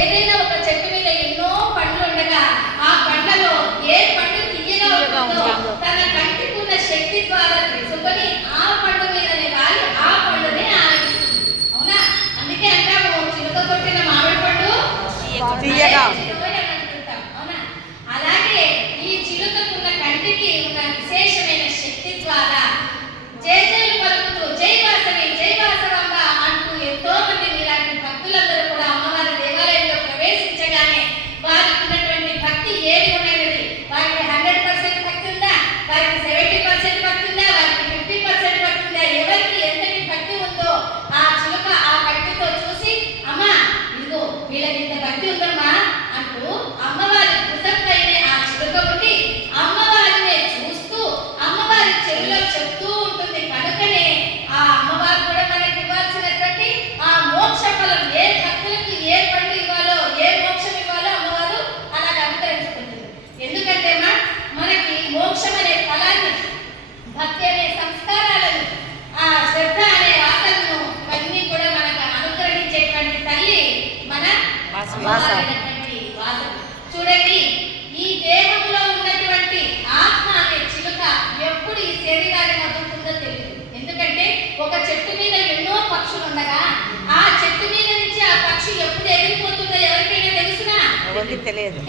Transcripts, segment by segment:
ఏదైనా ఒక చెట్టు మీద ఎన్నో పండ్లు ఉండగా ఆ పండ్లలో ఏ పండు తీయగా ఉంటుందో తన కంటికి ఉన్న శక్తి ద్వారా తెలుసుకొని ఆ పండు మీదనే వాలి ఆ పండునే ఆరగిస్తుంది. అవునా? అందుకే అంటాము చిలుక కొట్టిన మామిడి పండు తీయగా అంటుంటాం. అవునా? అలాగే ఈ చిలుకకున్న కంటికి ఉన్న విశేషమైన శక్తి ద్వారా జయజయలు పలుకుతూ జై వాసవి జై వాసవాంబ అంటూ ఎంతో మంది మీలాంటి భక్తులందరూ కూడా అమ్మవారి దేవాలయంలో ప్రవేశించగానే వారికి ఉన్నటువంటి భక్తి ఏ విధమైనది, వారికి 100% భక్తి ఉందా, వారికి 70% భక్తి ఉందా, వారికి 50% భక్తి ఉందా, ఎవరికి ఎంతటి భక్తి ఉందో ఆ చిలుక ఆ భక్తితో చూసి అమ్మా ఇదిగో వీళ్ళకి ఇంత భక్తి ఉందమ్మా అంటూ అమ్మవారి భుజంపైనే ఆ చిలుక ఉండి అమ్మవారినే చూస్తూ అమ్మవారి చెవిలో చెప్తూ ఉంటుంది. కనుకనే ఆ అమ్మవారు కూడా మనకి ఇవ్వాల్సినటువంటి ఆ మోక్ష ఫలం ఏ భక్తులకు ఏ పండు ఇవ్వాలో ఏ మోక్షం ఇవ్వాలో అమ్మవారు అలాగ అనుగ్రహించుకుంటుంది. ఎందుకంటే మనకి మోక్షం అనే ఫలాన్ని భక్తి అనే సంస్కారాలను ఆ శ్రద్ధ అనే ఆశలను ఇవన్నీ కూడా మనకు అనుగ్రహించేటువంటి తల్లి మన వాసవి. చూడండి, ఈ దేహంలో ఉన్నటువంటి ఆత్మ అనే చిలుక ఎప్పుడు ఈ శరీరాన్ని వదులుతుందో తెలియదు. ఎందుకంటే ఒక చెట్టు మీద ఎన్నో పక్షులు ఉండగా ఆ చెట్టు మీద నుంచి ఆ పక్షి ఎప్పుడు ఎగిరిపోతుందో ఎవరికైనా తెలుసునా? తెలియదు.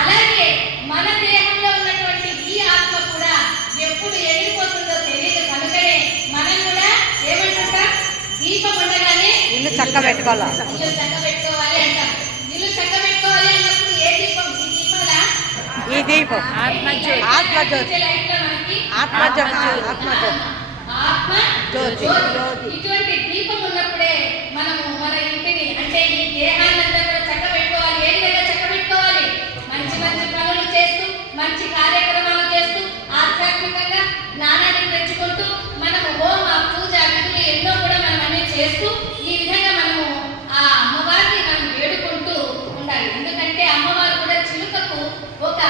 అలాగే మన దేహంలో ఉన్నటువంటి ఈ ఆత్మ కూడా ఎప్పుడు ఎగిరిపోతుందో తెలియదు. కనుకనే మనం కూడా ఏమంటుంటాం, దీపం ఉండగానే ఇల్లు చక్క పెట్టుకోవాలి అంటాం. ఇల్లు చక్క పెట్టుకోవాలి అన్నప్పుడు ఏ దీపం? ఈ దీపం ఆత్మజ్యోతి. ఇటువంటి దీపం ఉన్నప్పుడే మనము మన ఇంటిని అంటే ఈ దేహాన్నంతా చక్క పెట్టుకోవాలి. ఏ విధంగా చక్క పెట్టుకోవాలి? మంచి మంచి పనులు చేస్తూ మంచి కార్యక్రమాలు చేస్తూ ఆధ్యాత్మికంగా జ్ఞానాన్ని పెంచుకుంటూ మనము హోమ పూజ విధులు ఎన్నో కూడా మనం అన్ని చేస్తూ ఈ విధంగా మనము ఆ అమ్మవారిని మనం వేడుకుంటూ ఉండాలి. ఎందుకంటే అమ్మవారు కూడా చిలుకకు ఒక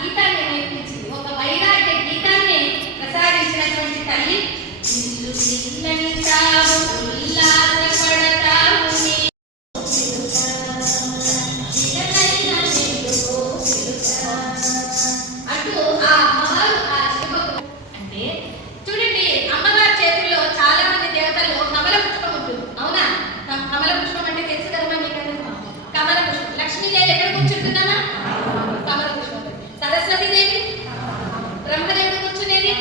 గీతాన్ని నేర్పించింది, ఒక వైరాగ్య గీతాన్ని ప్రసాదించినటువంటి తల్లి. అంటూ ఆ అమ్మవారు ఆ చిలుకకు అంటే చూడండి, అమ్మవారి చేతుల్లో చాలా మంది దేవతల్లో కమల పుష్పం ఉంటుంది. అవునా? కమల పుష్పం అంటే తెలుసు కదమ్మా మీకు. కమల పుష్పం లక్ష్మీదేవి ఎక్కడ కూర్చుంటుందమ్మా? కమల పుష్పం. సరస్వతీదేవి బ్రహ్మదేవుడు కూర్చునేది.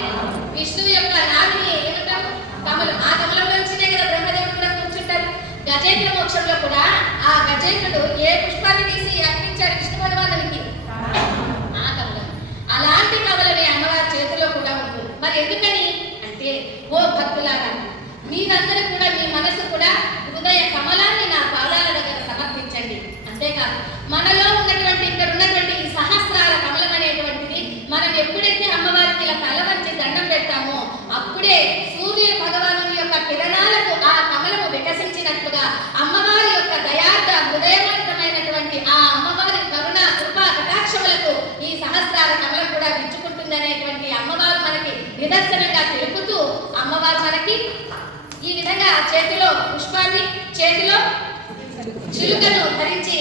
విష్ణువు యొక్క నాభిని ఏమంటారు? కమలం. ఆ కమలంలో వచ్చినే కదా బ్రహ్మదేవుడు కూడా కూర్చుంటారు. గజేంద్ర మోక్షంలో కూడా ఆ గజేంద్రుడు ఏ పుష్పాన్ని తీసి అర్పించాడు విష్ణు భగవానునికి? ఆ కమలం. అలాంటి కమలమే అమ్మవారి చేతిలో కూడా ఉంటుంది. మరి ఎందుకని అంటే, ఓ భక్తులారా, మీరందరూ కూడా మీ మనసు కూడా హృదయ కమలాన్ని నా పాదాల దగ్గర సమర్పించండి. అంతేకాదు మనలో ఉన్నటువంటి ఇక్కడ ఉన్నటువంటి ఈ సహస్రాల కమలం అనేటువంటిది మనం ఎప్పుడైతే అమ్మవారికి ఇలా తల వంచి దండం పెడతామో అప్పుడే సూర్య భగవాను యొక్క కిరణాలకు ఆ కమలము వికసించినట్లుగా అమ్మవారి యొక్క దయార్థ హృదయవంతమైనటువంటి ఆ అమ్మవారి కరుణ కృపా కటాక్షములకు ఈ సహస్రాల కమలం కూడా విచ్చుకుంటుందనేటువంటి అమ్మవారు మనకి నిదర్శనంగా తెలుపుతూ అమ్మవారు మనకి ఈ విధంగా చేతిలో పుష్పాన్ని చేతిలో చిలుకను ధరించి